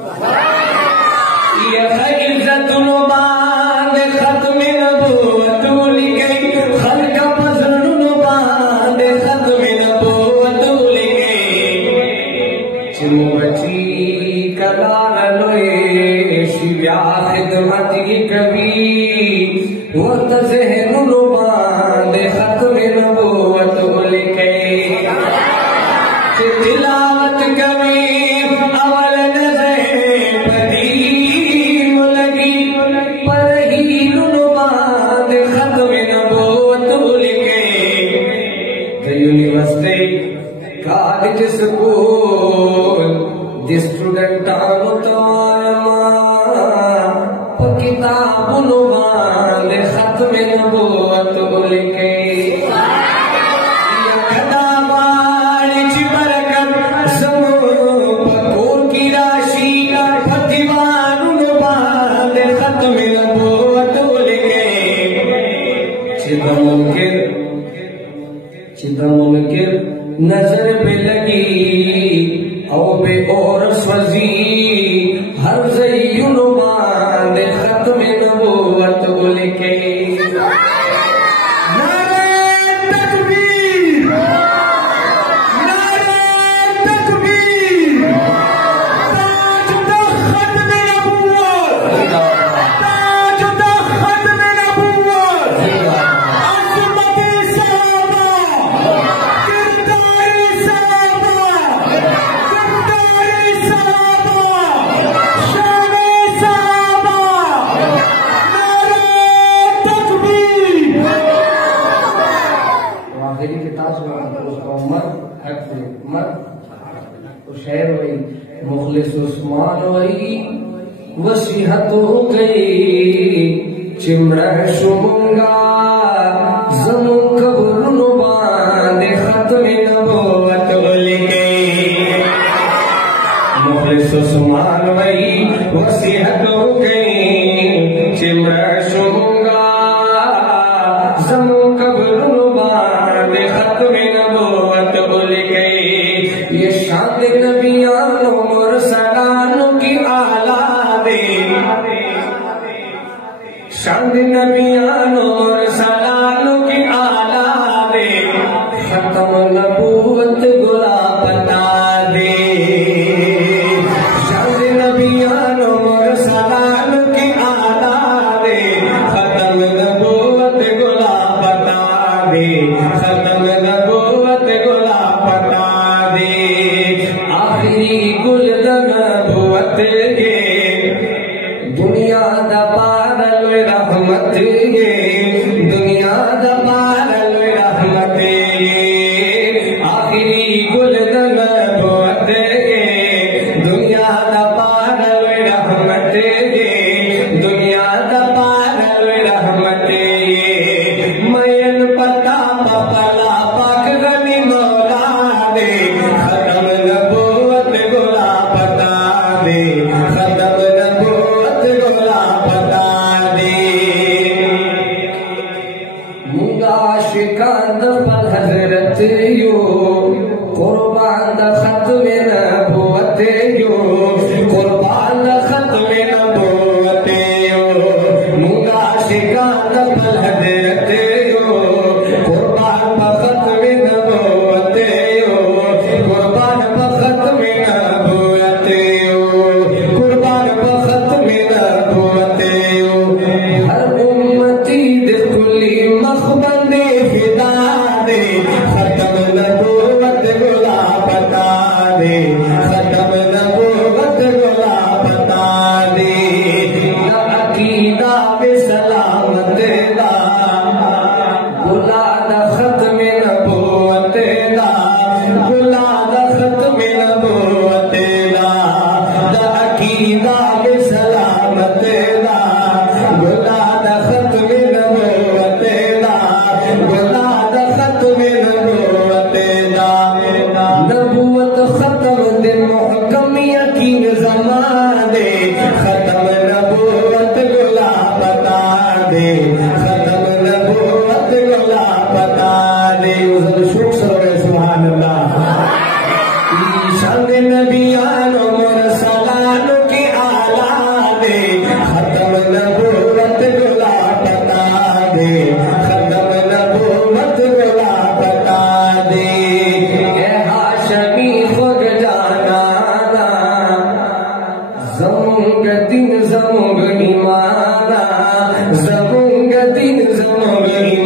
یہ عزت نبان ختم نبوت لگئی خلق پزن نبان ختم نبوت لگئی چموٹی کلان لوئے شیعہ خدمتی کبھی وقت ذہن نبان ختم نبوت لگئی تلاوت کبھی اول نظر پدیم لگی پر ہی نبان ختم نبوت لگئی the university college school the student آمتوارما پکتاب نبان ختم نبوت لگئی چیدہ منکر نظر پہ لگی او بے اور سوزی ہر زیون باند ختم نبوت لگی نعرہ تکبیر نعرہ تکبیر تاج دا ختم نبوت تاج دا ختم نبوت شہر وئی مخلص عثمان وئی وسیحت ہو گئی چمڑ شمنگا زمو قبر نبان ختم نبوت لگئی مخلص عثمان وئی وسیحت ہو گئی چمڑ شمنگا زمو قبر نبان ختم نبوت لگئی یہ شان نبیان و مرسلان کی آلہ دے شان نبیان و مرسلان کی آلہ دے ختم نبوت گلا بتا دے شان نبیان و مرسلان کی آلہ دے ختم نبوت گلا بتا دے ختم نبوت گلا بتا آخری گل دا نبوت گے دنیا دا پارل رحمت گے دنیا دا پارل رحمت گے آخری گل دا نبوت گے دنیا دا پارل رحمت گے دنیا دا پارل رحمت گے مین پتا پپلا پاک غنی مولا دے ختم نبوت گلا بتا دے ختم نبوت گلا بتا دے زمونگ دین زمونگ ایمانا زمونگ دین زمونگ ایمانا